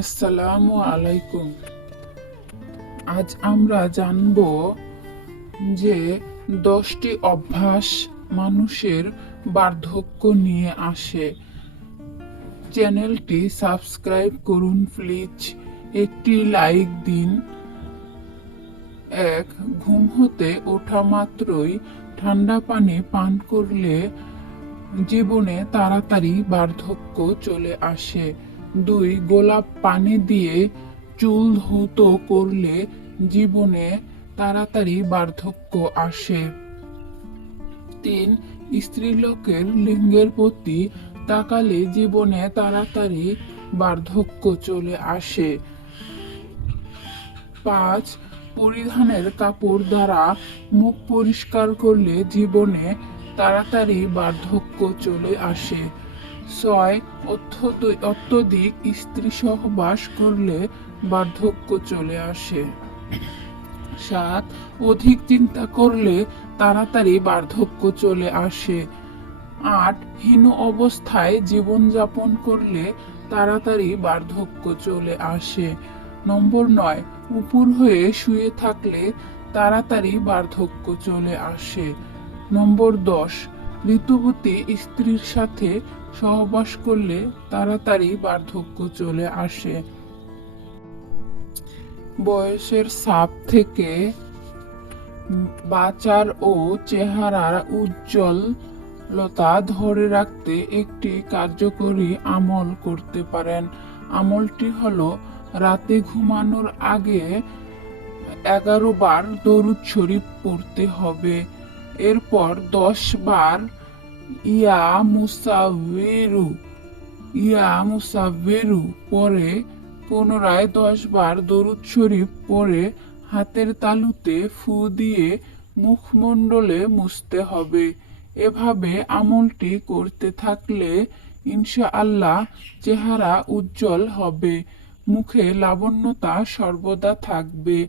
আসসালামু আলাইকুম। আজ আমরা জানব যে দশটি অভ্যাস মানুষের বার্ধক্য নিয়ে আসে। চ্যানেলটি সাবস্ক্রাইব করুন, প্লিজ। একটি লাইক দিন। এক, ঘুম হতে ওঠা মাত্রই ঠান্ডা পানি পান করলে জীবনে তাড়াতাড়ি বার্ধক্য চলে আসে। দুই গোলাপ পানি দিয়ে চুল ধৌত করলে জীবনে তাড়াতাড়ি বার্ধক্য আসে। তিন, স্ত্রীলোকের লিঙ্গের প্রতি তাকালে জীবনে তাড়াতাড়ি বার্ধক্য চলে আসে। পাঁচ, পরিধানের কাপড় দ্বারা মুখ পরিষ্কার করলে জীবনে তাড়াতাড়ি বার্ধক্য চলে আসে। অত্যধিক স্ত্রী সহবাস করলে বার্ধক্য চলে আসে। সাত, অধিক চিন্তা করলে তাড়াতাড়ি বার্ধক্য চলে আসে। আট, হীন অবস্থায় জীবনযাপন করলে তাড়াতাড়ি বার্ধক্য চলে আসে। নম্বর নয়, উপর হয়ে শুয়ে থাকলে তাড়াতাড়ি বার্ধক্য চলে আসে। নম্বর দশ ঋতুবতী স্ত্রীর সাথে সহবাস করলে তাড়াতাড়ি বার্ধক্য চলে আসে। বয়সের ছাপ থেকে বাচার ও চেহারার উজ্জ্বলতা ধরে রাখতে একটি কার্যকরী আমল করতে পারেন। আমলটি হলো রাতে ঘুমানোর আগে এগারো বার দরুদ শরীফ পড়তে হবে। এরপর দশ বার ইয়া মুসাবিরু ইয়া মুসাবিরু পরে পুনরায় দশ বার দরুদ শরীফ পরে হাতের তালুতে ফু দিয়ে মুখমণ্ডলে মুছতে হবে। এভাবে আমলটি করতে থাকলে ইনশাআল্লাহ চেহারা উজ্জ্বল হবে, মুখে লাবণ্যতা সর্বদা থাকবে।